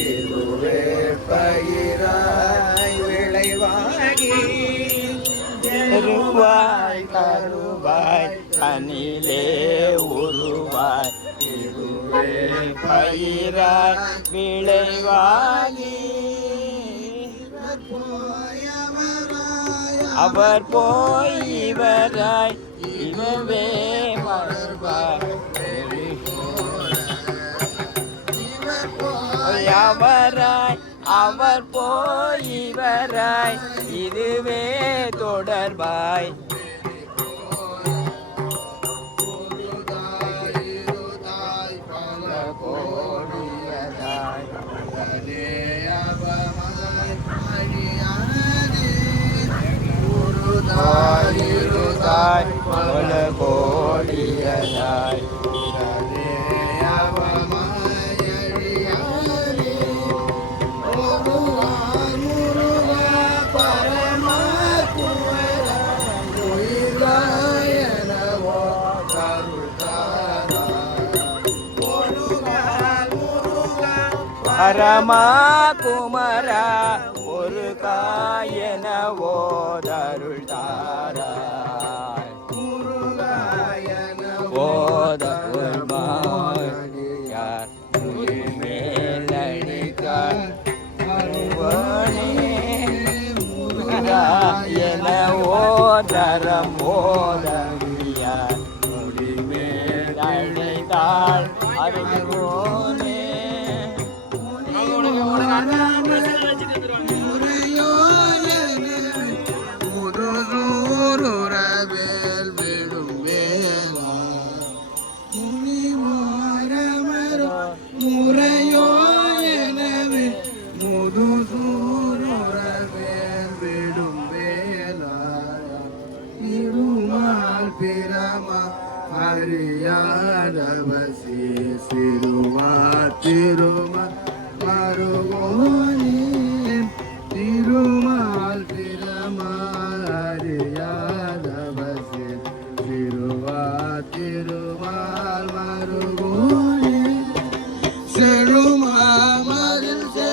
இதுவே பயிராய் விளைவாகி தருவாய் தருவாய் தனிலே உருவாய். இதுவே பயிராய் விளைவாகி அவர் போய் இவராய் இதுவே மலர்வாய் அவராய் அவர் போய் இதுவே தொடர்பாய். கோடியதாய் இருதாய் பல கோடியதாய் பரமா குமரா ஒரு காயன ஓதருள் தாராய். ஓதருள் மாயார் மேலடிக்கார் மறுவனே என ஓதரம் ஓதறியார் முடிமேல் அழைத்தாள் அறிவோனே பிரமா அறியாதவசி சிறுமா திருமா மருகோனே திருமால் பிரமால் அறியாதவசி திருவா திருமால் மருகோனே செழுமாமதில் சே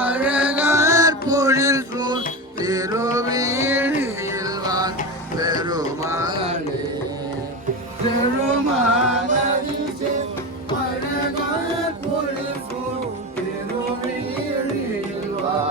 அழகார் பொழில் சூழ் வான்